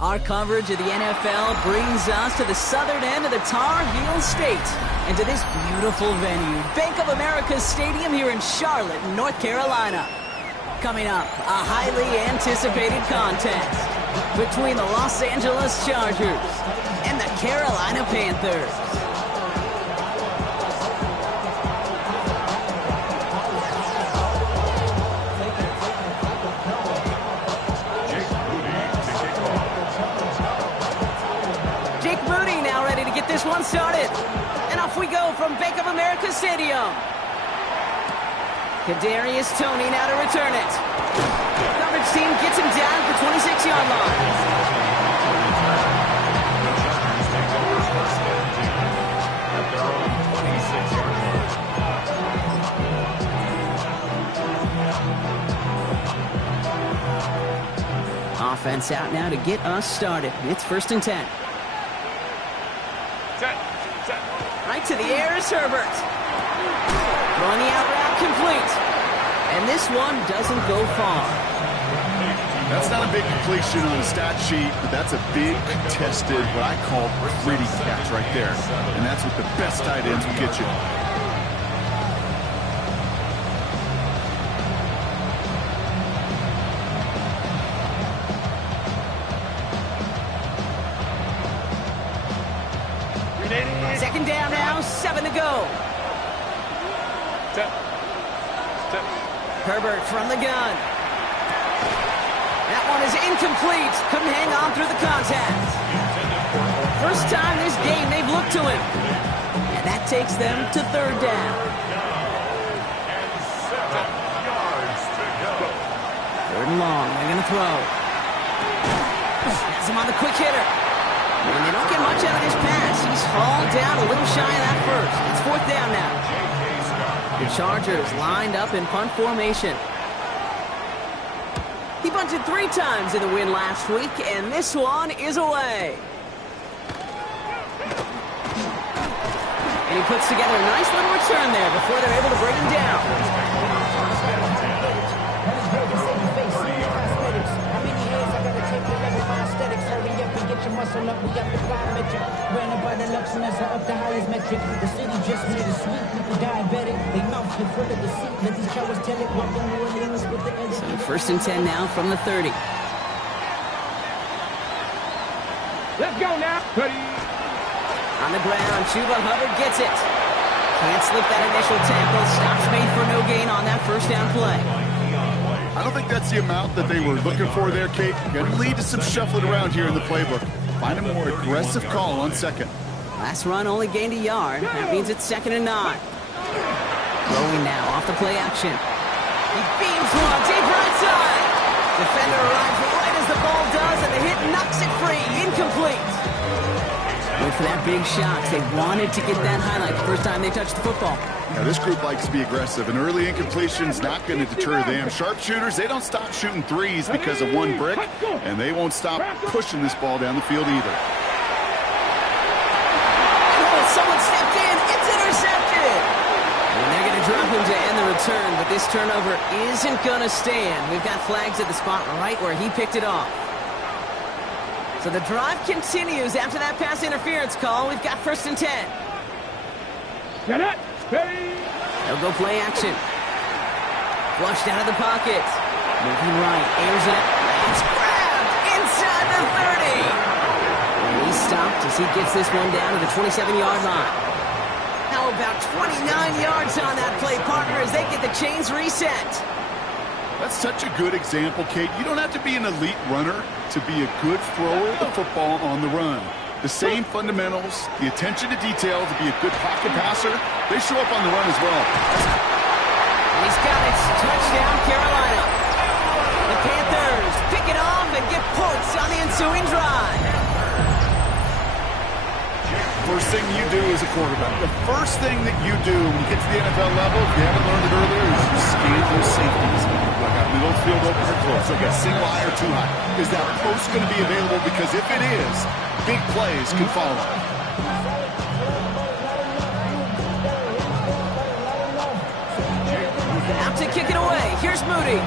Our coverage of the NFL brings us to the southern end of the Tar Heel State and to this beautiful venue, Bank of America Stadium here in Charlotte, North Carolina. Coming up, a highly anticipated contest between the Los Angeles Chargers and the Carolina Panthers. This one started, and off we go from Bank of America Stadium. Kadarius Toney now to return it. Coverage team gets him down at the 26-yard line. Offense out now to get us started. It's 1st and 10. Right to the air is Herbert. Throwing the out route complete. And this one doesn't go far. That's not a big completion on a stat sheet, but that's a big contested, what I call gritty catch right there. And that's what the best tight ends will get you. Second down now, 7 to go. Herbert from the gun. That one is incomplete. Couldn't hang on through the contact. First time this game they've looked to him. And that takes them to 3rd down. 3rd and long. They're going to throw. Has him on the quick hitter. And they don't get much out of this pass. He's hauled down a little shy of that first. It's 4th down now. The Chargers lined up in punt formation. He bunted 3 times in the win last week, and this one is away. And he puts together a nice little return there before they're able to bring him down. Muscle up, we got the plyometric. Ran up by the luxuries up the highest metric. The city just made it sweet. People diabetic. They mouth in front of the seat. Let these cowards tell it. Welcome to New Orleans with the end. So 1st and 10 now from the 30. Let's go now. Ready. On the ground, Chuba Hubbard gets it. Can't slip that initial tackle. Stops made for no gain on that 1st down play. I don't think that's the amount that they were looking for there, Kate. Going to lead to some shuffling around here in the playbook. Find a more aggressive call on 2nd. Last run only gained a yard. That means it's 2nd and 9. Throwing now off the play action. He beams one deep right side. Defender arrives right as the ball does, and the hit knocks it free. Incomplete. Went for that big shot. They wanted to get that highlight the first time they touched the football. Now, this group likes to be aggressive, and early incompletion's not going to deter them. Sharpshooters, they don't stop shooting threes because of one brick, and they won't stop pushing this ball down the field either. Oh, someone stepped in. It's intercepted. And they're going to drop him to end the return, but this turnover isn't going to stand. We've got flags at the spot right where he picked it off. So the drive continues after that pass interference call. We've got 1st and 10. Get it. Ready. They'll go play action. Flushed out of the pocket. Moving right. Airs it. It's grabbed inside the 30. And he's stopped as he gets this one down to the 27-yard line. How about 29 yards on that play, partner, as they get the chains reset. That's such a good example, Kate. You don't have to be an elite runner to be a good thrower of the football on the run. The same fundamentals, the attention to detail to be a good pocket passer, they show up on the run as well. And he's got it. Touchdown, Carolina. The Panthers pick it off and get points on the ensuing drive. First thing you do as a quarterback, the first thing that you do when you get to the NFL level, if you haven't learned it earlier, is you scan those safeties. Like a middle field open or close, like a single high or too high. Is that post going to be available? Because if it is, big plays can follow. Out to kick it away. Here's Moody.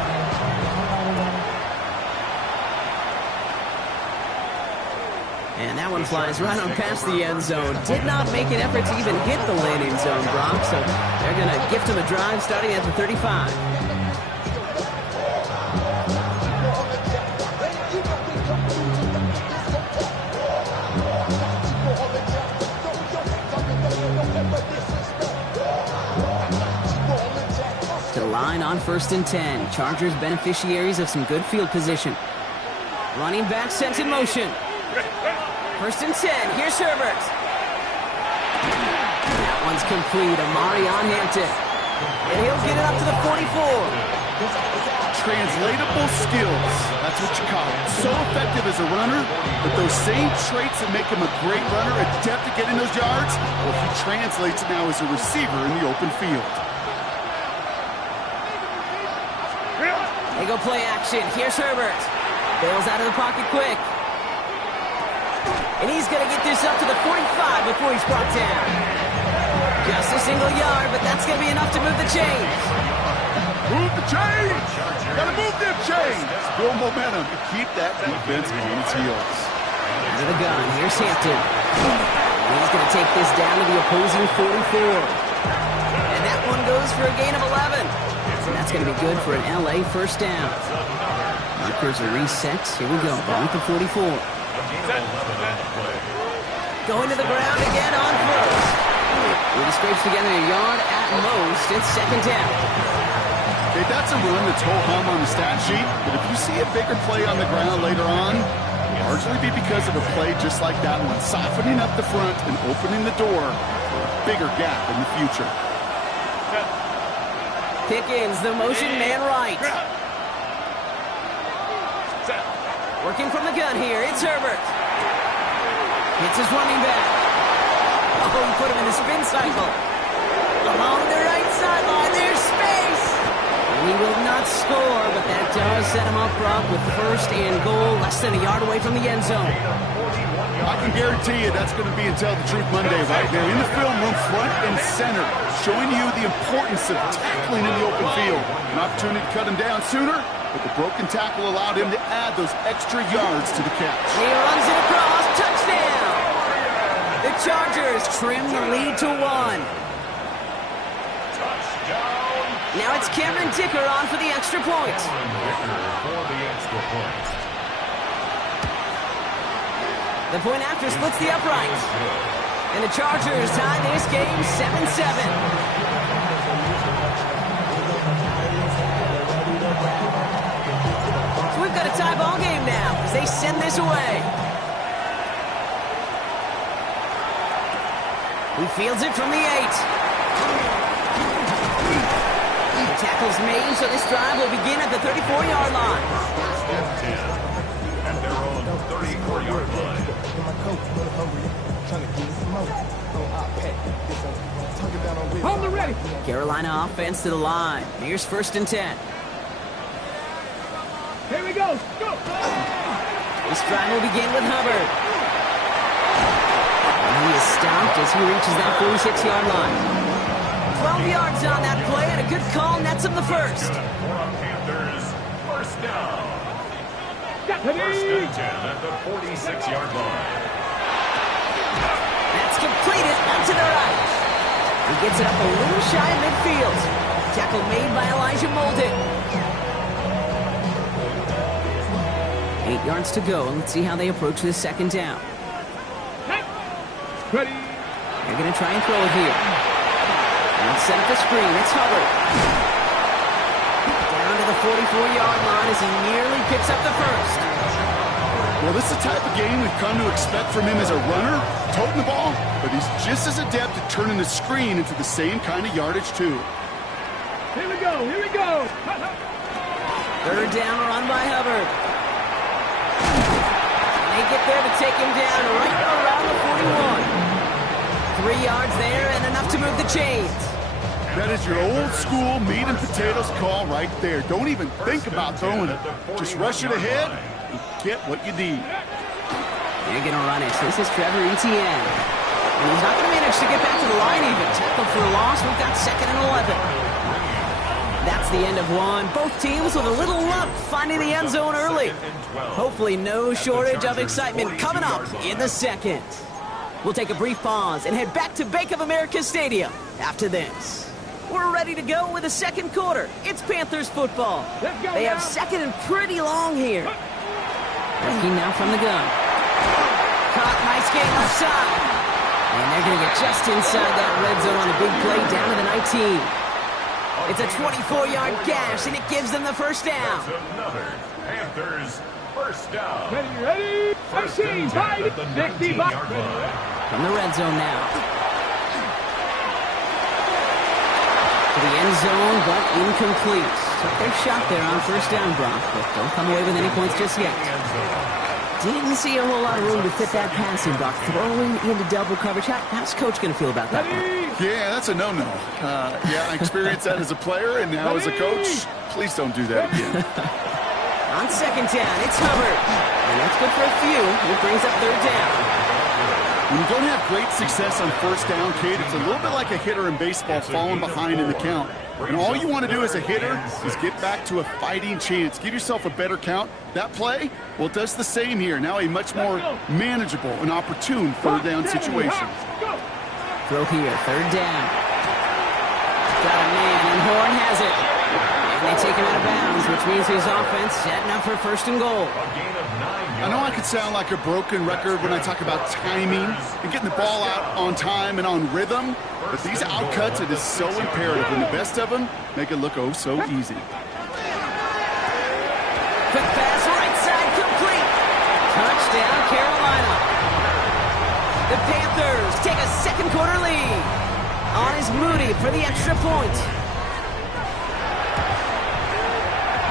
And that one flies right on past the end zone. Did not make an effort to even hit the landing zone, Brock. So they're going to gift him a drive starting at the 35. To the line on 1st and 10. Chargers beneficiaries of some good field position. Running back sent in motion. 1st and 10. Here's Herbert. That one's complete. Amari on Hampton. And he'll get it up to the 44. Translatable skills. That's what you call it. So effective as a runner, but those same traits that make him a great runner, adept at getting those yards, well, he translates now as a receiver in the open field. They go play action. Here's Herbert. Bails out of the pocket quick. And he's going to get this up to the 45 before he's brought down. Just a single yard, but that's going to be enough to move the chains. Move the chains! Gotta move them chains! Build momentum and keep that defense on its heels. Out of the gun. Here's Hampton. He's going to take this down to the opposing 44. And that one goes for a gain of 11. And that's going to be good for an LA first down. Markers are reset. Here we go. Ball at the 44. Going to the ground again on first. He scrapes together a yard at most. It's 2nd down. Okay, that's a run that's ho-hum on the stat sheet, but if you see a bigger play on the ground later on, largely be because of a play just like that one, softening up the front and opening the door for a bigger gap in the future. Pickens, the motion man right. Working from the gun here, it's Herbert. It's his running back. Oh, he put him in the spin cycle. Along the right sideline, there's space. And he will not score, but that does set him up, Brock, with 1st and goal, less than a yard away from the end zone. I can guarantee you that's going to be Tell the Truth Monday right there in the film room, front and center, showing you the importance of tackling in the open field. An opportunity to cut him down sooner, but the broken tackle allowed him to add those extra yards to the catch. He runs it across, touchdown! The Chargers trim the lead to 1. Now it's Cameron Dicker on for the extra point. The point after splits the upright. And the Chargers tie this game 7-7. So we've got a tie ball game now as they send this away. He fields it from the 8. The tackle's made, so this drive will begin at the 34-yard line. At their own 34-yard line. Hold the ready. Carolina offense to the line. Here's 1st and 10. Here we go. Go. This drive will begin with Hubbard. And he is stopped as he reaches that 46-yard line. 12 yards on that play, and a good call nets him the first. Panthers, first down. Ready. 1st and 10 at the 46-yard line. That's completed out to the right. He gets it up a little shy of midfield. Tackle made by Elijah Molden. 8 yards to go. Let's see how they approach this 2nd down. Ready. They're going to try and throw it here. And set up the screen. It's Hubbard. Down to the 44-yard line as he nearly picks up the first. Well, this is the type of game we've come to expect from him as a runner, toting the ball, but he's just as adept at turning the screen into the same kind of yardage, too. Here we go. Here we go. 3rd down run by Hubbard. And they get there to take him down right around the 41. 3 yards there and enough to move the chains. That is your old school meat and potatoes call right there. Don't even think about throwing it. Just rush it ahead and get what you need. They're going to run it. This is Trevor Etienne. And he's not going to manage to get back to the line even. Tackle for a loss. We've got 2nd and 11. That's the end of one. Both teams with a little luck finding the end zone early. Hopefully no shortage of excitement coming up in the second. We'll take a brief pause and head back to Bank of America Stadium after this. We're ready to go with the second quarter. It's Panthers football. They have second and pretty long here. Looking now from the gun. Caught, nice game left side. And they're going to get just inside that red zone on a big play down to the 19. It's a 24-yard gash, and it gives them the first down. Another Panthers first down. Ready? First and 10 at the 19-yard line. From the red zone now. To the end zone, but incomplete. Took their shot there on first down, Brock, but don't come away with any points just yet. Didn't see a whole lot of room to fit that passing, Brock. Throwing into double coverage. How's Coach going to feel about that one? Yeah, that's a no-no. Yeah, I experienced that as a player, and now as a coach, please don't do that again. On second down, it's Hubbard. And that's good for a few. It brings up third down. When you don't have great success on first down, Kate, it's a little bit like a hitter in baseball falling behind in the count. And all you want to do as a hitter is get back to a fighting chance. Give yourself a better count. That play, well, it does the same here. Now a much more manageable and opportune third down situation. Throw here, third down. Got a man, and Horn has it. And they take him out of bounds, which means his offense setting up for first and goal. I know I could sound like a broken record when I talk about timing and getting the ball out on time and on rhythm, but these outcuts, it is so imperative, and the best of them make it look oh so easy. Quick pass, right side, complete. Touchdown, Carolina. The Panthers take a second quarter lead. On is Moody for the extra point.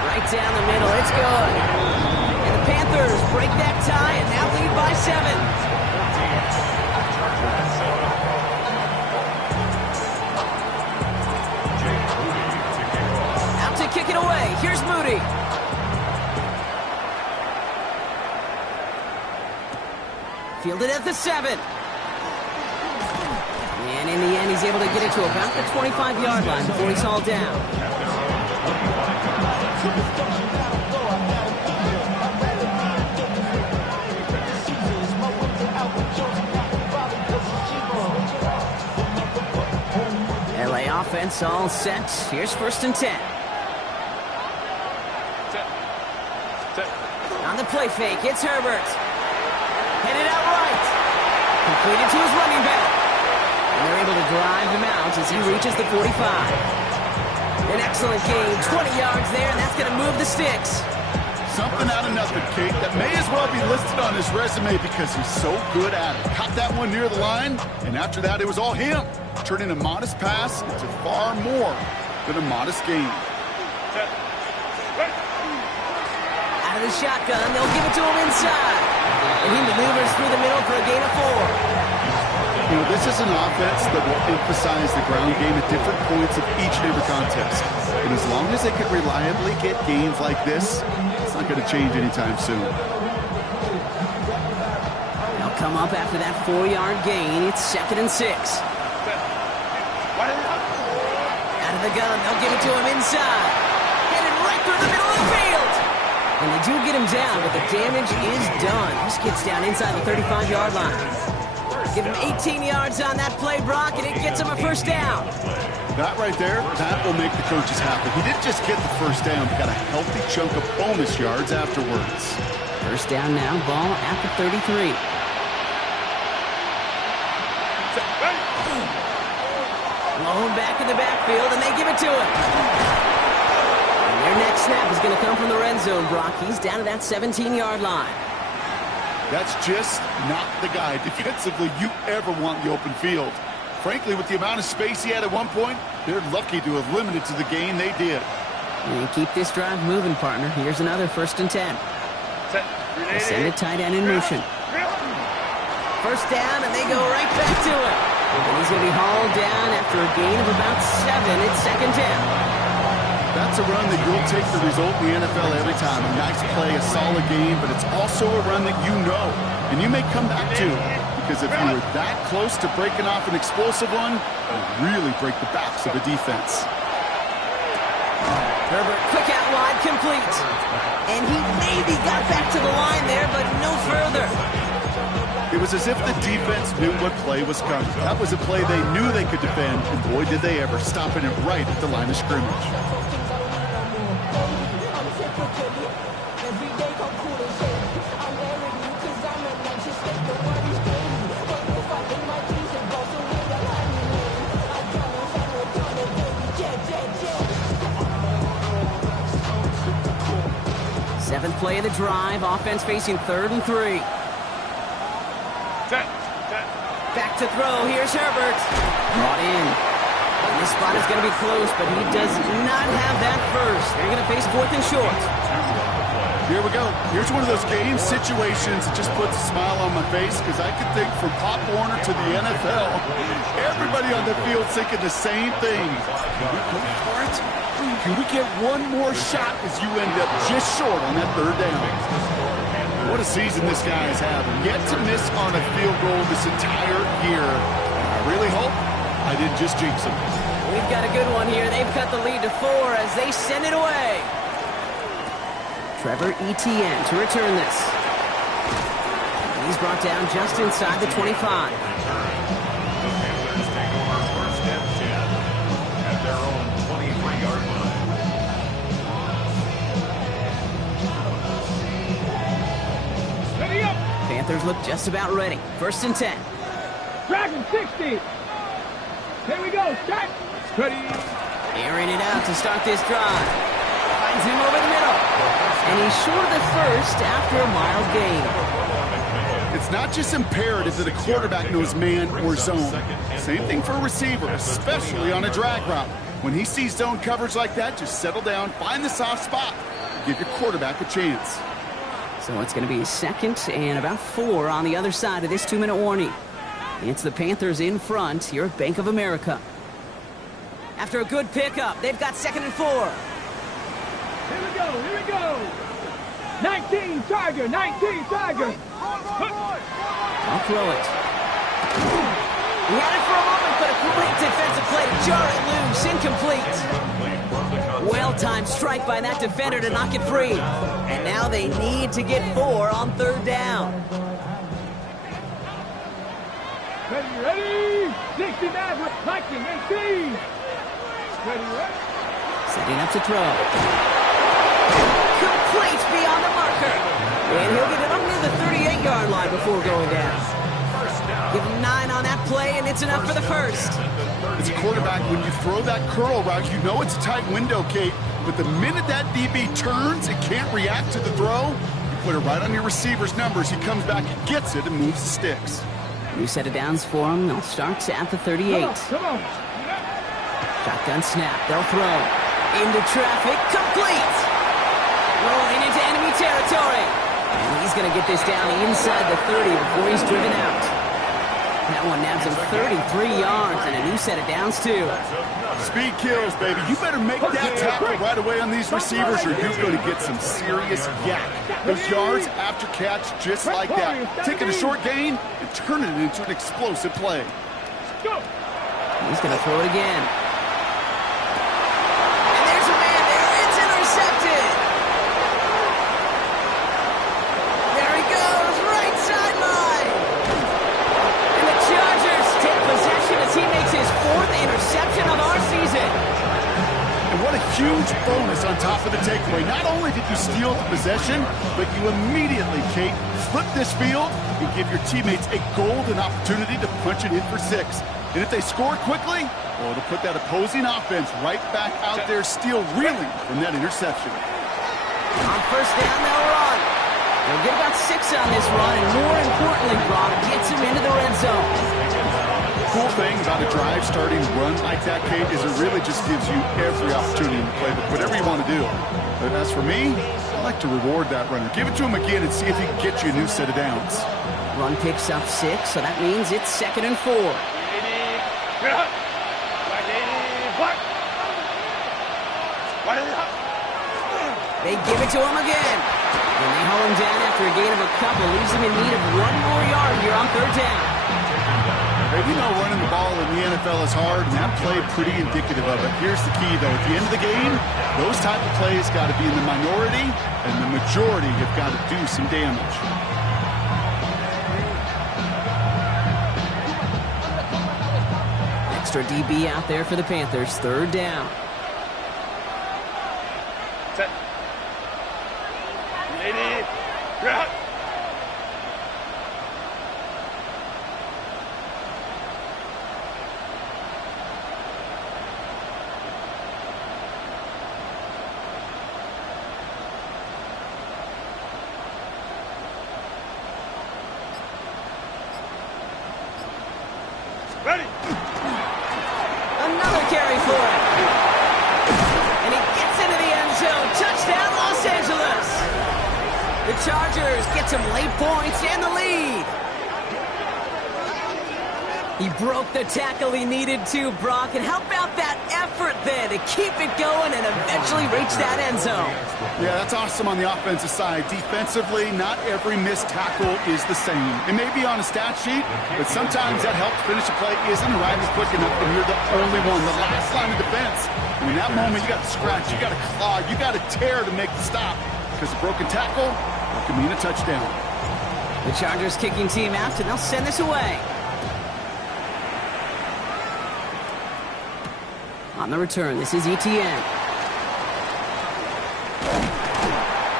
Right down the middle, it's good. And the Panthers break that tie and now lead by 7. Out to kick it away. Here's Moody. Fielded at the 7. And in the end, he's able to get it to about the 25-yard line before he's hauled down. LA offense all set. Here's first and 10. On the play fake, it's Herbert. Headed out right. Completed to his running back. And they're able to drive him out as he reaches the 45. An excellent game. 20 yards there, and that's going to move the sticks. Something out of nothing, Kate. That may as well be listed on his resume because he's so good at it. Caught that one near the line, and after that, it was all him. Turning a modest pass into far more than a modest game. Out of the shotgun, they'll give it to him inside. And he maneuvers through the middle for a gain of 4. You know, this is an offense that will emphasize the ground game at different points of each and every contest. And as long as they can reliably get gains like this, it's not going to change anytime soon. They'll come up after that 4-yard gain. It's second and 6. Out of the gun, they'll give it to him inside. Headed right through the middle of the field. And they do get him down, but the damage is done. This gets down inside the 35-yard line. Give him 18 yards on that play, Brock, and it gets him a first down. That right there, that will make the coaches happy. He didn't just get the first down, he got a healthy chunk of bonus yards afterwards. First down now, ball at the 33. Blown back in the backfield, and they give it to him. And their next snap is going to come from the red zone, Brock. He's down to that 17-yard line. That's just not the guy defensively you ever want in the open field. Frankly, with the amount of space he had at one point, they're lucky to have limited to the gain they did. And keep this drive moving, partner. Here's another first and 10. They send a tight end in motion. First down, and they go right back to it. And he's going to be hauled down after a gain of about 7. It's second down. That's a run that you'll take the result in the NFL every time. A nice play, a solid game, but it's also a run that you know and you may come back to, because if you were that close to breaking off an explosive one, it would really break the backs of a defense. Herbert, quick out wide, complete. And he maybe got back to the line there, but no further. It was as if the defense knew what play was coming. That was a play they knew they could defend, and boy, did they ever, stopping it right at the line of scrimmage. Seventh play of the drive, offense facing 3rd and 3. Back to throw, here's Herbert. Brought in. And this spot is going to be close, but he does not have that first. They're going to face 4th and short. Here we go. Here's one of those game situations that just puts a smile on my face, because I could think from Pop Warner to the NFL, everybody on the field thinking the same thing. Can we go for it? Can we get one more shot as you end up just short on that 3rd down? What a season this guy is having. Yet to miss on a field goal this entire year. I really hope I didn't just jinx him. We've got a good one here. They've cut the lead to 4 as they send it away. Trevor Etienne to return this. He's brought down just inside the 25. Panthers look just about ready. 1st and 10. Dragon 60. Here we go. Start. Ready. Airing it out to start this drive. Finds him over the middle. And he's short of the first after a mild gain. It's not just imperative that a quarterback knows man or zone. Same thing for a receiver, especially on a drag route. When he sees zone coverage like that, just settle down, find the soft spot, and give your quarterback a chance. So it's going to be 2nd and about 4 on the other side of this 2-minute warning. It's the Panthers in front here at Bank of America. After a good pickup, they've got 2nd and 4. Here we go. Here we go. 19 Tiger. 19 Tiger. I'll throw it. He had it for a moment, but a great defensive play to jar it loose. Incomplete. Well-timed strike by that defender to knock it free. And now they need to get 4 on 3rd down. Ready? 60 Maverick. Viking 18. Ready? Setting up to throw. Complete beyond the marker. And he'll get it up near the 38-yard line before going down. Give him 9 on that play, and it's enough for the first. As a quarterback, when you throw that curl route, you know it's a tight window, Kate. But the minute that DB turns and can't react to the throw, you put it right on your receiver's numbers. He comes back and gets it and moves the sticks. New set of downs for him. They'll start at the 38. Come on. Shotgun snap. They'll throw. Into traffic. Complete. Rolling into enemy territory. And he's going to get this down inside the 30 before he's driven out. That one nabs him 33 yards and a new set of downs, too. Speed kills, baby. You better make that tackle right away on these receivers or you're going to get some serious yak. Those yards after catch just like that. Taking a short gain and turning it into an explosive play. He's going to throw it again. And there's a man there. It's intercepted. There he goes. Right sideline. And the Chargers take possession as he makes his 4th interception of our season. And what a huge bonus on top of the takeaway. Not only did you steal the possession, but you immediately, Kate, flip this field and give your teammates a golden opportunity to punch it in for 6. And if they score quickly, well, it'll put that opposing offense right back out there, still reeling from that interception. On 1st down, they'll run. They'll get about 6 on this run, and more importantly, Bob gets him into the red zone. The cool thing about a drive starting run like that, Kate, is it really just gives you every opportunity to play whatever you want to do. But as for me, I like to reward that runner. Give it to him again and see if he can get you a new set of downs. Run picks up 6, so that means it's 2nd and 4. They give it to him again. And they hold him down after a gain of a couple. Leaves him in need of 1 more yard here on 3rd down. Hey, You know, running the ball in the NFL is hard, and that play pretty indicative of it. Here's the key, though. At the end of the game, those type of plays got to be in the minority, and the majority have got to do some damage. Extra DB out there for the Panthers. Third down. Set. Lady. Rock. Ready. Another carry for it. And he gets into the end zone. Touchdown, Los Angeles. The Chargers get some late points and the lead. He broke the tackle he needed to, Brock. And how about that effort there to keep it going and eventually reach that end zone? Yeah, that's awesome on the offensive side. Defensively, not every missed tackle is the same. It may be on a stat sheet, but sometimes that helps finish a play isn't arriving quick enough when you're the only one. The last line of defense. I mean, that moment, you got to scratch, you got to claw, you got to tear to make the stop. Because a broken tackle, that could mean a touchdown. The Chargers kicking team out, and they'll send this away. On the return, this is Etienne.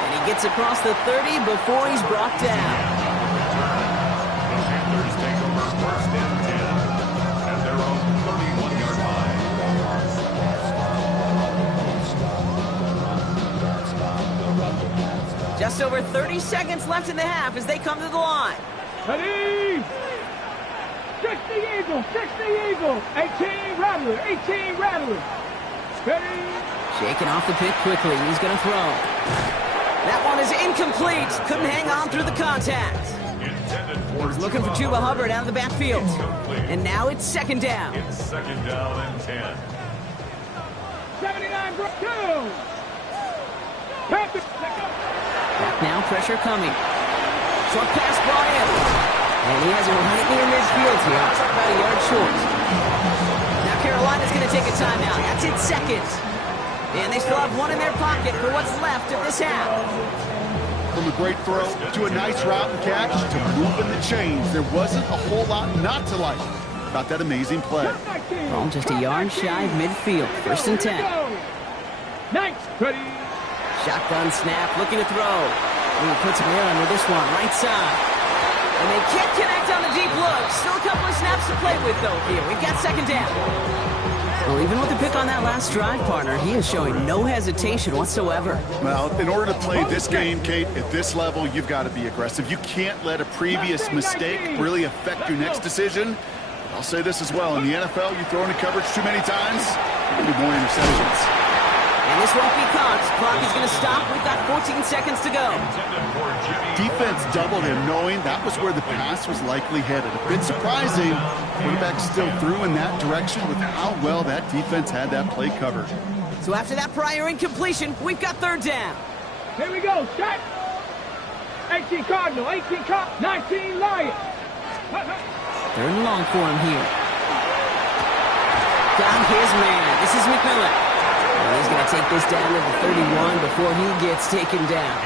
And he gets across the 30 before he's brought down. The Panthers take over first and 10 at their own 31-yard line. Just over 30 seconds left in the half as they come to the line. Ready. 60 Eagles, 60 Eagles. 18 Rattler, 18 Rattler. Ready. Shaking off the pick quickly. He's going to throw. That one is incomplete. Couldn't hang on through the contact. He's looking for Chuba Hubbard out of the backfield. And now it's second down. It's second down and 10. 79 2. Panthers. Now pressure coming. Short pass brought in. And he has it right near midfield here. It's about a yard short. Now Carolina's going to take a timeout. That's its second. And they still have one in their pocket for what's left of this half. From a great throw to a nice route and catch to moving the chains, there wasn't a whole lot not to like about that amazing play. Well, just a yard shy of midfield. First and 10. Nice. Ready. Shotgun snap, looking to throw. He puts him in with this one, right side. And they can't connect on the deep look. Still a couple of snaps to play with, though, here. We've got second down. Well, even with the pick on that last drive, partner, he is showing no hesitation whatsoever. Well, in order to play this game, Kate, at this level, you've got to be aggressive. You can't let a previous mistake really affect your next decision. I'll say this as well. In the NFL, you throw into coverage too many times, there will be more interceptions. And this won't be caught. Clock is going to stop. We've got 14 seconds to go. Defense doubled him, knowing that was where the pass was likely headed. A bit surprising. Quarterback still threw in that direction with how well that defense had that play covered. So after that prior incompletion, we've got third down. Here we go. Shot. 18 Cardinal, 18 Cardinal, 19 Lions. Third and long for him here. Got his man. This is McMillan. And he's going to take this down to the 31 before he gets taken down.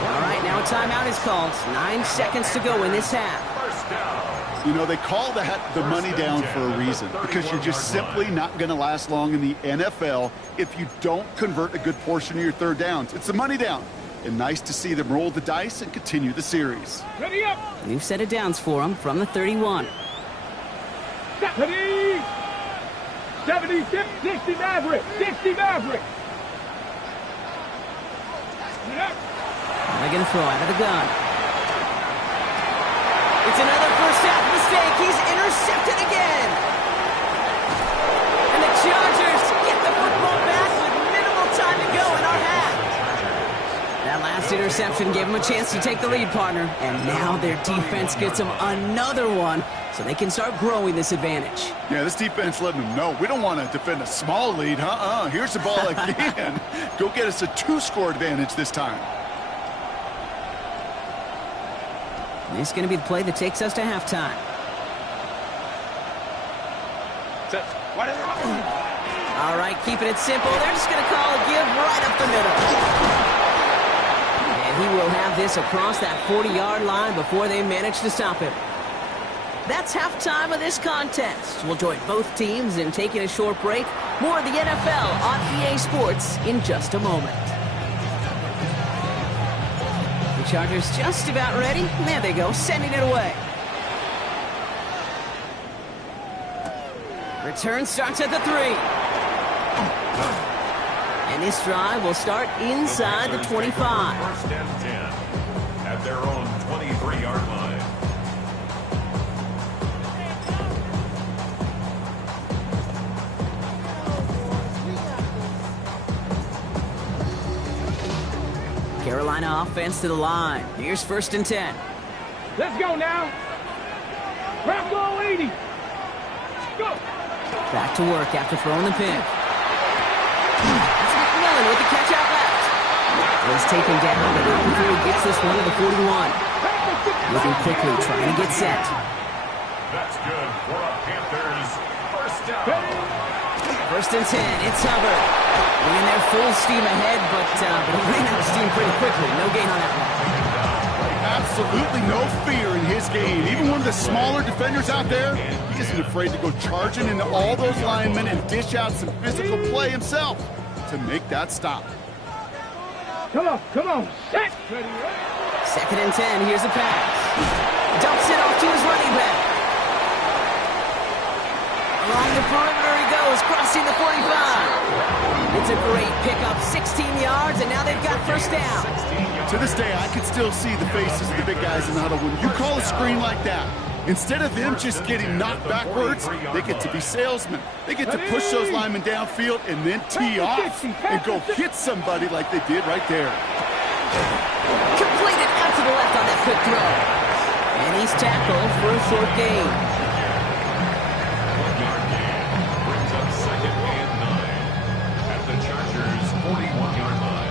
All right, now a timeout is called. 9 seconds to go in this half. You know, they call that the money down for a reason, because you're just simply not going to last long in the NFL if you don't convert a good portion of your third downs. It's the money down. And nice to see them roll the dice and continue the series. Ready up. New set of downs for him from the 31. Ready. 70, 60 Maverick, 60 Maverick. They're going to throw out of the gun. It's another first half mistake. He's intercepted again. And the Chargers get the football back with minimal time to go in our half. That last interception gave them a chance to take the lead, partner. And now their defense gets them another one, so they can start growing this advantage. Yeah, this defense letting them know we don't want to defend a small lead. Here's the ball again. Go get us a 2-score advantage this time. This is going to be the play that takes us to halftime. All right, keeping it simple. They're just going to call a give right up the middle. And he will have this across that 40-yard line before they manage to stop him. That's halftime of this contest. We'll join both teams in taking a short break. More of the NFL on EA Sports in just a moment. The Chargers just about ready. There they go, sending it away. Return starts at the 3. And this drive will start inside the 25. First and 10 at their own 23-yard line. Carolina offense to the line. Here's first and 10. Let's go now. Grab goal 80. Go. Back to work after throwing the pick. That's McMillan with the catch out left. He's taken down, but not before he gets this one to the 41. Looking quickly, trying to get set. That's good for a Panthers first down. First and 10, it's Hubbard. Bringing their full steam ahead, but he ran out of steam pretty quickly. No gain on that one. Absolutely no fear in his game. Even one of the smaller defenders out there, he isn't afraid to go charging into all those linemen and dish out some physical play himself to make that stop. Come on. Set. Second and 10, here's a pass. Dumps it off to his running back. Along the perimeter he goes, crossing the 45. It's a great pickup, 16 yards, and now they've got first down. To this day, I can still see the faces of the big guys in the huddle. When you call a screen like that, instead of them just getting knocked backwards, they get to be salesmen. They get to push those linemen downfield and then tee off and go hit somebody like they did right there. Completed out to the left on that quick throw. And he's tackled for a short gain. Brings up second and 9 at the Chargers' 41-yard line.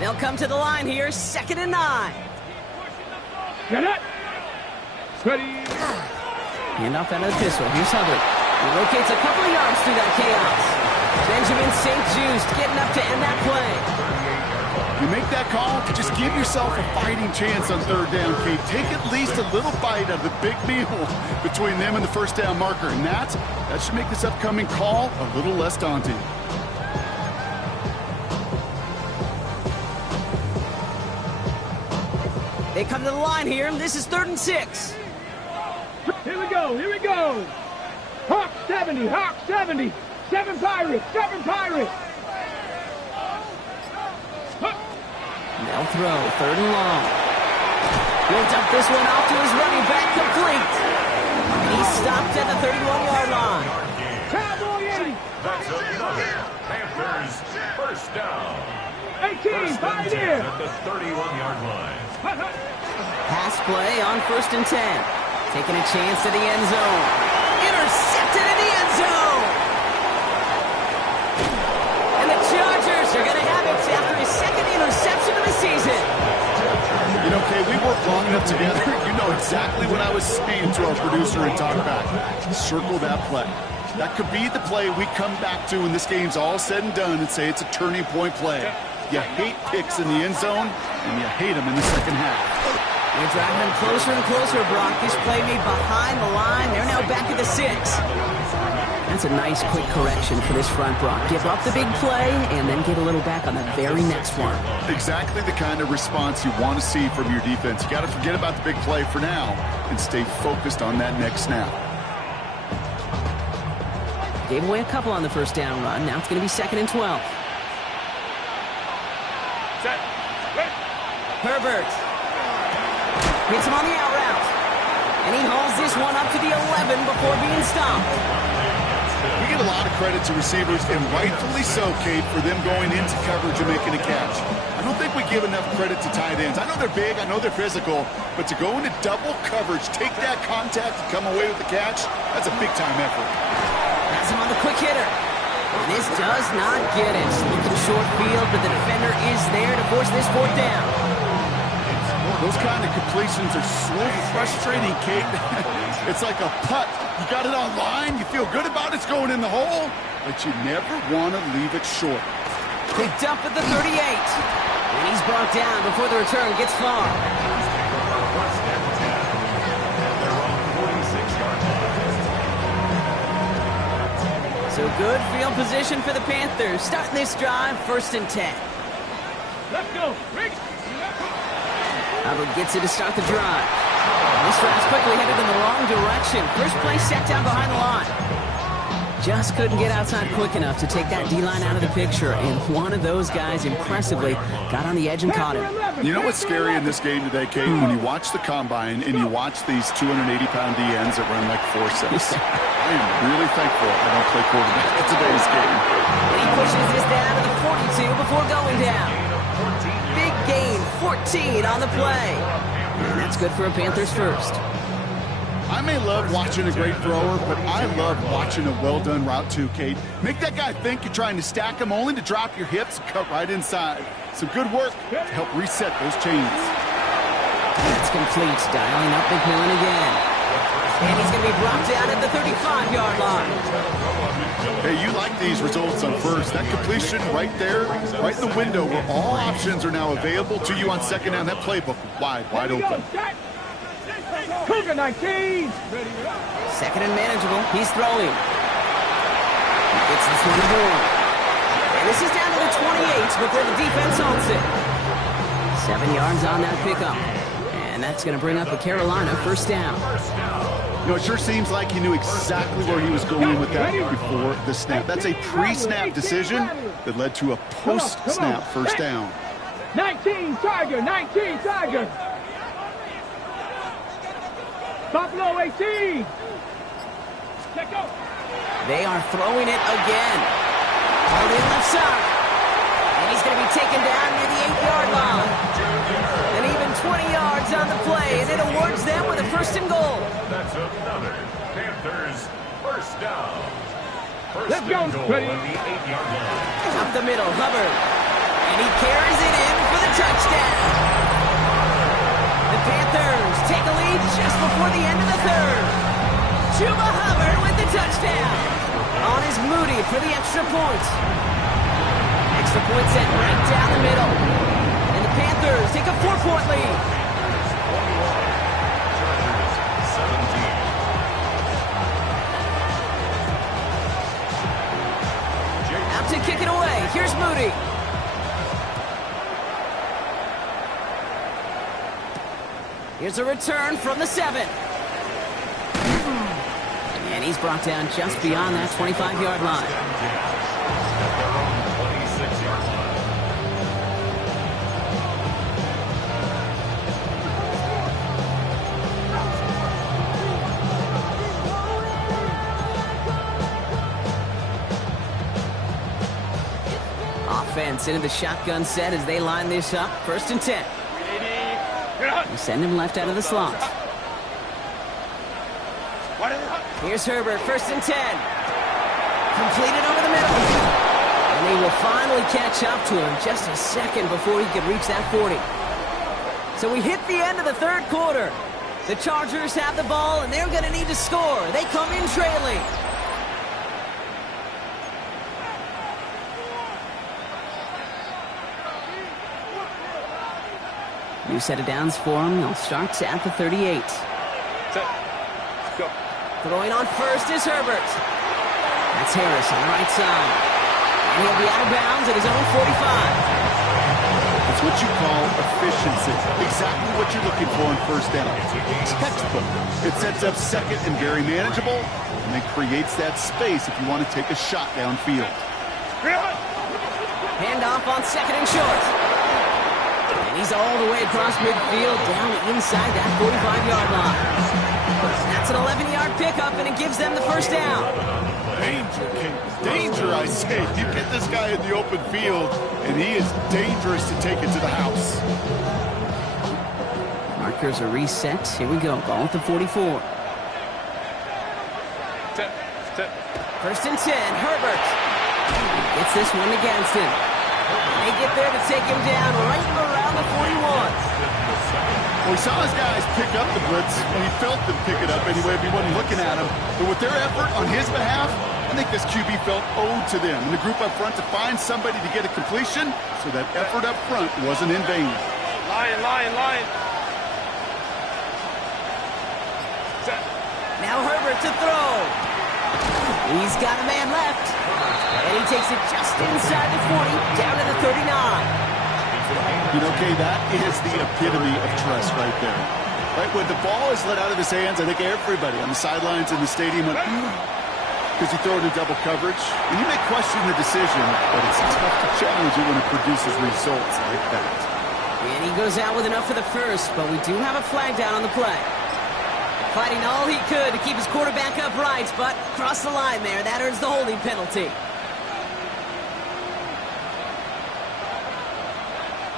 They'll come to the line here, second and 9. Get it. Ready. Handoff out of the pistol. Here's Hubbard. He rotates a couple of yards through that chaos. Benjamin St. Just getting up to end that play. You make that call, just give yourself a fighting chance on third down, Kate. Take at least a little bite of the big meal between them and the first down marker. And that should make this upcoming call a little less daunting. They come to the line here. This is 3rd and 6. Here we go. Hawk 70. 7 Pirates. They'll throw, 3rd and long. He'll dump this one off to his running back, complete. And he stopped at the 31-yard line. Cowboy 80. That's another Panthers first down. 18, Pioneer. At the 31-yard line. Pass play on 1st and 10. Taking a chance to the end zone. Intercepted in the end zone. And the Chargers are going to have it after his second interception of the season. You know, Kay, we worked long enough together. You know exactly what I was saying to our producer and talkback. Circle that play. That could be the play we come back to when this game's all said and done and say it's a turning point play. You hate picks in the end zone, and you hate them in the second half. They're driving them closer and closer, Brock. This play made behind the line. They're now back at the 6. That's a nice quick correction for this front, Brock. Give up the big play and then get a little back on the very next one. Exactly the kind of response you want to see from your defense. You got to forget about the big play for now and stay focused on that next snap. Gave away a couple on the first down run. Now it's going to be 2nd and 12. Set. Herbert hits him on the out route. And he hauls this one up to the 11 before being stopped. We give a lot of credit to receivers, and rightfully so, Kate, for them going into coverage and making a catch. I don't think we give enough credit to tight ends. I know they're big, I know they're physical, but to go into double coverage, take that contact, and come away with the catch, that's a big-time effort. Has him on the quick hitter. And this does not get it. Looking short field, but the defender is there to force this 4th down. It's 4th Those kind of completions are so frustrating, Kate. It's like a putt. You got it on line, you feel good about it's going in the hole, but you never want to leave it short. Picked up at the 38. And he's brought down before the return gets far. First and 10. And they're on 46-yard line. So good field position for the Panthers. Starting this drive, 1st and 10. Let's go. Rick. Hubbard gets it to start the drive. This drive's quickly headed in the wrong direction. First play set down behind the line. Just couldn't get outside quick enough to take that D-line out of the picture, and one of those guys impressively got on the edge and caught him. You know what's scary in this game today, Kate? When you watch the combine and you watch these 280-pound DNs that run like 4.6. I am really thankful I don't play quarterback in today's game. And he pushes this down to the 42 before going down. Big gain, 14 on the play. And that's good for a Panthers first. I may love watching a great thrower, but I love watching a well-done route too, Kate. Make that guy think you're trying to stack him only to drop your hips and cut right inside. Some good work to help reset those chains. It's complete, dialing up McMillan again. And he's going to be brought down at the 35-yard line. Hey, you like these results on first. That completion right there, right in the window where all options are now available to you on second down. That playbook wide open. Cougar 19. 2nd and manageable. He's throwing. He gets this one aboard. And this is down to the 28 before the defense owns it. 7 yards on that pickup. And that's going to bring up a Carolina 1st down. You know, it sure seems like he knew exactly where he was going with that before the snap. That's a pre-snap decision that led to a post-snap 1st down. 19 Tiger. 19 Tiger. Buffalo 18. Check out. They are throwing it again. Hold in left side. And he's going to be taken down near the 8-yard line. And even 20 yards on the play, and it awards them with a 1st and goal. That's another Panthers 1st down. Let's go. Goal Ready. at the 8-yard line. Up the middle, Hubbard. And he carries it in for the touchdown. The Panthers take a lead just before the end of the 3rd. Chuba Hubbard with the touchdown. On his Moody for the extra point. Extra point set right down the middle. And the Panthers take a 4-point lead. 17. Out to kick it away. Here's Moody. Here's a return from the 7. And he's brought down just beyond that 25-yard line. Offense into the shotgun set as they line this up. 1st and 10. They send him left out of the slot. Here's Herbert, 1st and 10. Completed over the middle. And they will finally catch up to him just a second before he could reach that 40. So we hit the end of the 3rd quarter. The Chargers have the ball, and they're going to need to score. They come in trailing. New set of downs for him. They'll start at the 38. Throwing on first is Herbert. That's Harris on the right side. And he'll be out of bounds at his own 45. It's what you call efficiency. Exactly what you're looking for in 1st down. Textbook. It sets up 2nd and very manageable, and then creates that space if you want to take a shot downfield. Handoff on 2nd and short. And he's all the way across midfield, down inside that 45-yard line. That's an 11-yard pickup, and it gives them the 1st down. Danger, danger, I say. You get this guy in the open field, and he is dangerous to take it to the house. Markers are reset. Here we go. Ball at the 44. 1st and 10. Herbert. He gets this one against him. They get there to take him down right around the 41. Well, he saw his guys pick up the blitz, and he felt them pick it up anyway if he wasn't looking at him. But with their effort on his behalf, I think this QB felt owed to them and the group up front to find somebody to get a completion, so that effort up front wasn't in vain. Lion. Set. Now Herbert to throw. He's got a man left. And he takes it just inside the 40, down to the 39. You know, Kay, that is the epitome of trust right there. Right, when the ball is let out of his hands, I think everybody on the sidelines in the stadium went, because you throw it in double coverage. And you may question the decision, but it's tough to challenge it when it produces results like that. And he goes out with enough for the first, but we do have a flag down on the play. Fighting all he could to keep his quarterback upright, but crossed the line there. That earns the holding penalty.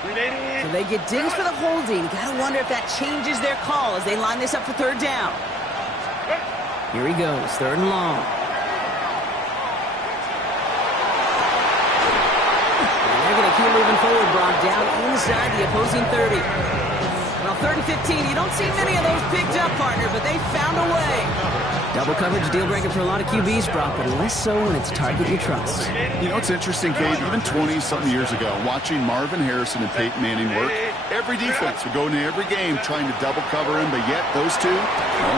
So they get dings for the holding. Gotta wonder if that changes their call as they line this up for third down. Here he goes, third and long. And they're gonna keep moving forward, Brock, down inside the opposing 30. Well, third and 15, you don't see many of those picked up, partner, but they found a way. Double coverage deal breaker for a lot of QBs, Brock, but less so when it's target you trust. You know, it's interesting, Kate, even 20-something years ago, watching Marvin Harrison and Peyton Manning work, every defense would go into every game trying to double cover him, but yet those two,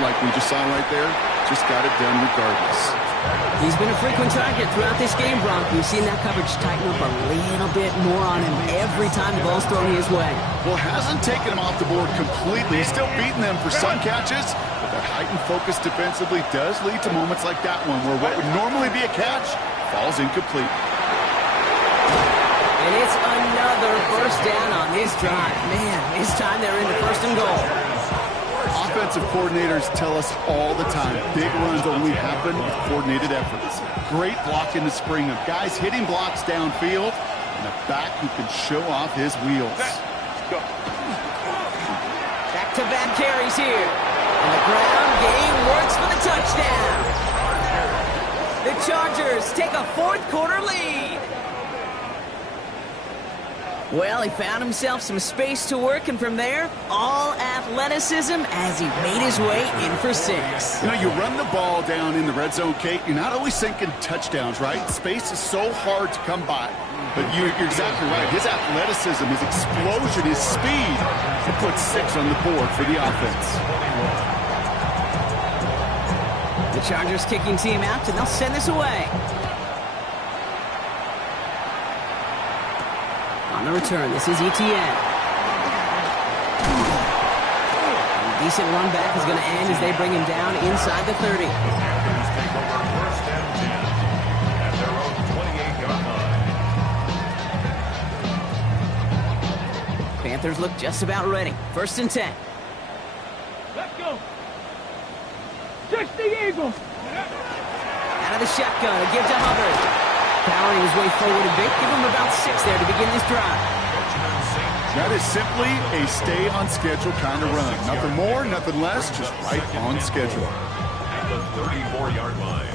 like we just saw right there, just got it done regardless. He's been a frequent target throughout this game, Brock. We've seen that coverage tighten up a little bit more on him every time the ball's thrown his way. Well, hasn't taken him off the board completely. He's still beating them for some catches, but that heightened focus defensively does lead to moments like that one, where what would normally be a catch falls incomplete. And it's another first down on this drive. Man, this time they're into first and goal. Offensive coordinators tell us all the time, big runs only happen with coordinated efforts. Great blocking to spring them. Guys hitting blocks downfield, and a back who can show off his wheels. Back-to-back carries here. And the ground game works for the touchdown. The Chargers take a fourth-quarter lead. Well, he found himself some space to work, and from there, all athleticism as he made his way in for 6. You know, you run the ball down in the red zone, Kate, you're not always thinking touchdowns, right? Space is so hard to come by. But you're exactly right. His athleticism, his explosion, his speed, to put 6 on the board for the offense. The Chargers kicking team out, and they'll send this away. On the return, this is Etienne. A decent run back is going to end as they bring him down inside the 30. Panthers take over first and 10 at their own 28-yard line. Panthers look just about ready. First and 10. Let's go. 60 Eagles. Out of the shotgun, a give to Hubbard. Powering his way forward a bit. Give him about 6 there to begin this drive. That is simply a stay-on-schedule kind of run. Nothing more, nothing less, just right on schedule. At the 34-yard line.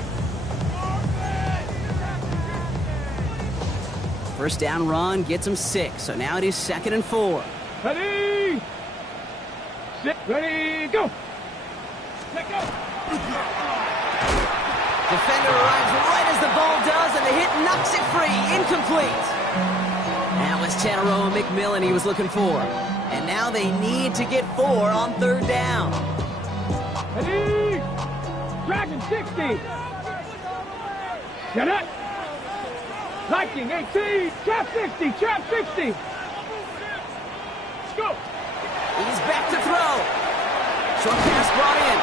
First down run gets him 6, so now it is 2nd and 4. Ready. Sit. Ready. Go. Let go. Defender arrives right as the ball does, and the hit knocks it free. Incomplete. That was Tanaroa McMillan he was looking for. And now they need to get 4 on third down. Ready. Dragon 60. Get it. Viking 18. Trap 60. Trap 60. Let's go. He's back to throw. Short pass brought in.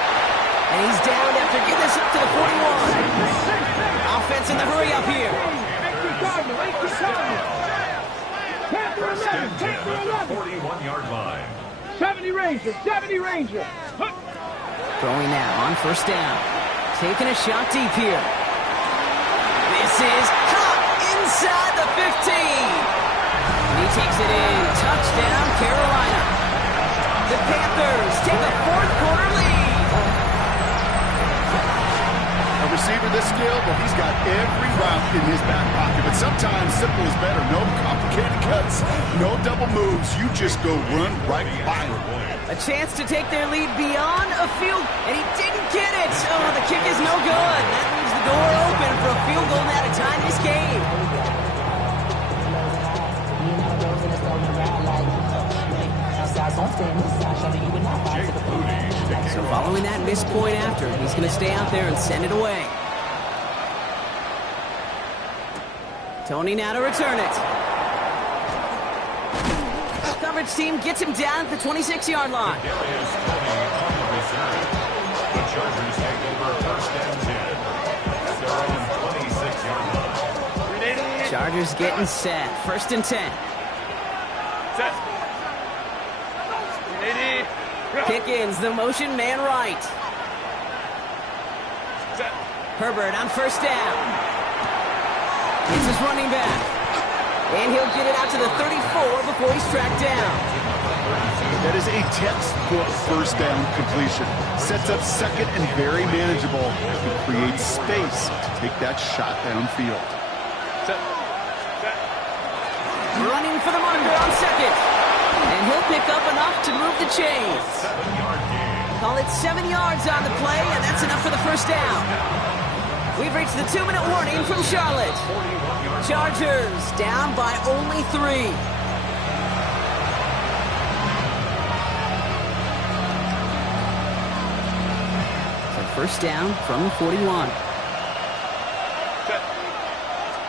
And he's down after getting this up to the 41. Offense in the hurry up here. 41-yard line. 70 Ranger, 70 Ranger. Throwing now on first down. Taking a shot deep here. This is caught inside the 15. And he takes it in. Touchdown, Carolina. The Panthers take a fourth-quarter lead. A receiver this skill, but he's got every route in his back pocket. But sometimes simple is better. No complicated cuts, no double moves. You just go run right by him. A chance to take their lead beyond a field, and he didn't get it. Oh, the kick is no good. That leaves the door open for a field goal now to tie this game. So following that missed point after, he's going to stay out there and send it away. Tony now to return it. Coverage team gets him down at the 26-yard line. There is 20 on the reserve. The Chargers take over first and 10 at their own 26-yard line. Chargers getting set. First and 10. Set. Pickens, the motion man right. Set. Herbert on first down. It's his running back. And he'll get it out to the 34 before he's tracked down. That is a textbook first down completion. Sets up second and very manageable. It creates space to take that shot downfield. Set. Set. Running for the marker on second. And he'll pick up enough to move the chains. 7-yard gain. Call it 7 yards on the play, and that's enough for the first down. We've reached the 2-minute warning from Charlotte. Chargers down by only 3. So first down from the 41. Set.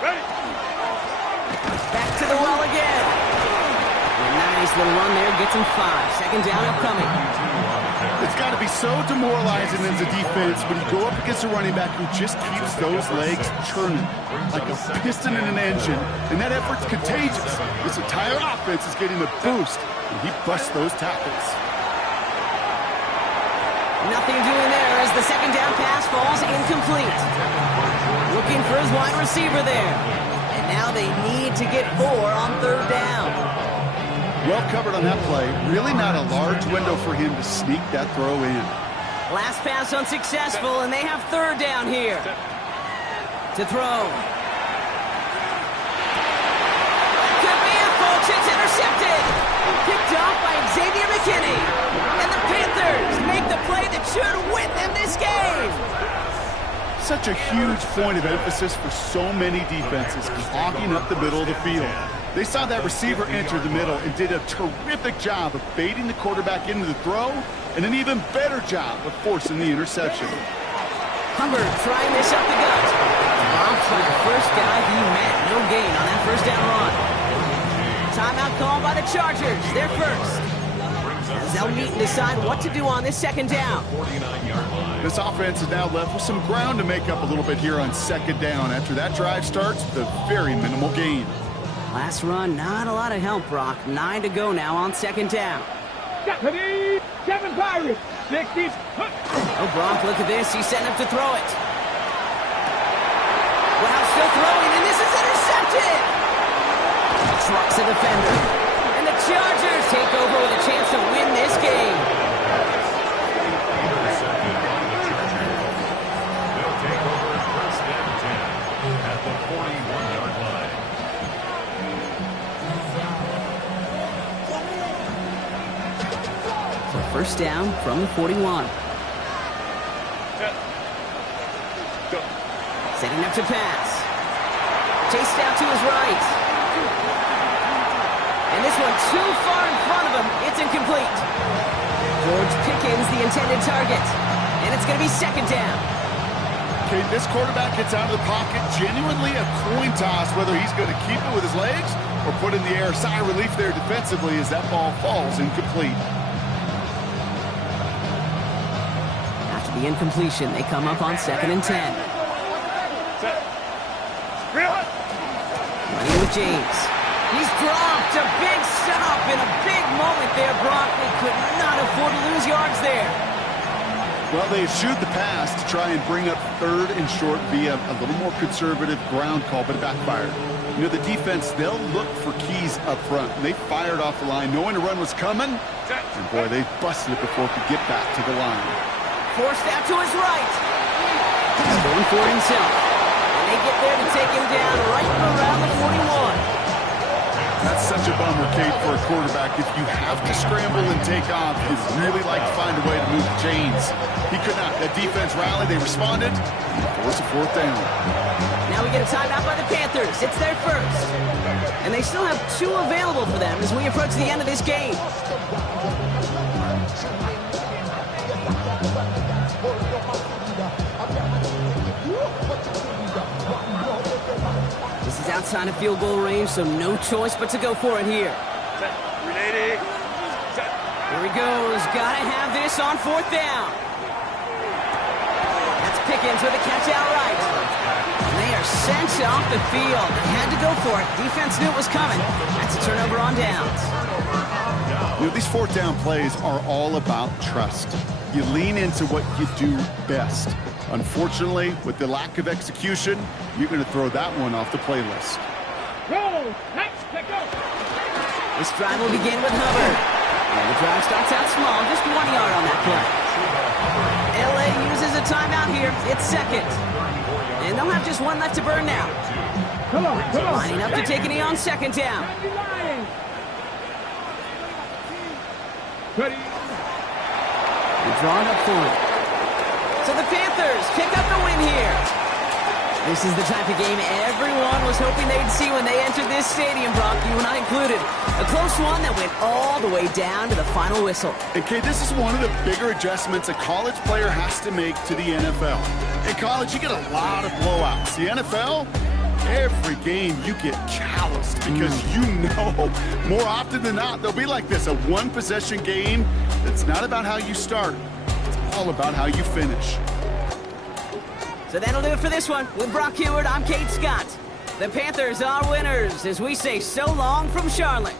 Ready. Back to the well again. A nice little run there, gets him 5. Second down upcoming. It's got to be so demoralizing as a defense when you go up against a running back who just keeps those legs churning like a piston in an engine, and that effort's contagious. This entire offense is getting a boost, and he busts those tackles. Nothing doing there as the second down pass falls incomplete. Looking for his wide receiver there. And now they need to get 4 on third down. Well covered on that play. Really not a large window for him to sneak that throw in. Last pass unsuccessful, and they have third down here. To throw. That could be it, folks. It's intercepted. Picked off by Xavier McKinney. And the Panthers make the play that should win them this game. Such a huge point of emphasis for so many defenses, clogging up the middle of the field. They saw that receiver enter the middle and did a terrific job of baiting the quarterback into the throw, and an even better job of forcing the interception. Hubbard trying this up the gut. Off for the first guy he met. No gain on that first down run. Timeout called by the Chargers. They're first. As they'll meet and decide what to do on this second down. This offense is now left with some ground to make up a little bit here on second down. After that drive starts with a very minimal gain. Last run, not a lot of help, Brock. 9 to go now on second down. Deputy Kevin Pirates. 60. Oh, Brock, look at this. He's setting up to throw it. Wow, still throwing, and this is intercepted. Trucks a defender. And the Chargers take over with a chance to win this game. They'll take over first and 10 at the 41-yard line. So first down from the 41. Setting up to pass. Chased out to his right. And this one too far in front of him. It's incomplete. George Pickens, the intended target. And it's going to be second down. Okay, this quarterback gets out of the pocket. Genuinely a coin toss whether he's going to keep it with his legs or put in the air. Sigh of relief there defensively as that ball falls incomplete. After the incompletion, they come up on second and 10. Running with James. He's dropped a big stop in a big moment there, Brock. They could not afford to lose yards there. Well, they eschewed the pass to try and bring up third and short via a little more conservative ground call, but it backfired. You know, the defense, they'll look for keys up front. They fired off the line knowing the run was coming. And boy, they busted it before it could get back to the line. Forced out to his right. He's going for himself. And they get there to take him down right around the 41. That's such a bummer, Kate, for a quarterback. If you have to scramble and take off, you'd really like to find a way to move the chains. He could not. That defense rallied. They responded. Force a fourth down. Now we get a timeout by the Panthers. It's their first. And they still have 2 available for them as we approach the end of this game. This is outside of field goal range, so no choice but to go for it here. Ready? Here he goes. Gotta have this on 4th down. That's Pickens with a catch outright. And they are sent off the field. They had to go for it. Defense knew it was coming. That's a turnover on downs. You know, these 4th down plays are all about trust. You lean into what you do best. Unfortunately, with the lack of execution, you're going to throw that one off the playlist. Go! Next, pick up! This drive will begin with Hubbard. And the drive starts out small, just 1 yard on that play. LA uses a timeout here. It's second. And they'll have just 1 left to burn now. Come on! Lining up to take a knee on 2nd down. Ready? They're drawing up for it. So the Panthers pick up the win here. This is the type of game everyone was hoping they'd see when they entered this stadium, Brock, you and I included. A close one that went all the way down to the final whistle. And, Kate, this is one of the bigger adjustments a college player has to make to the NFL. In college, you get a lot of blowouts. The NFL, every game you get calloused because you know more often than not they'll be like this, a 1-possession game that's not about how you start. It's all about how you finish. So that'll do it for this one. With Brock Heward, I'm Kate Scott. The Panthers are winners as we say so long from Charlotte.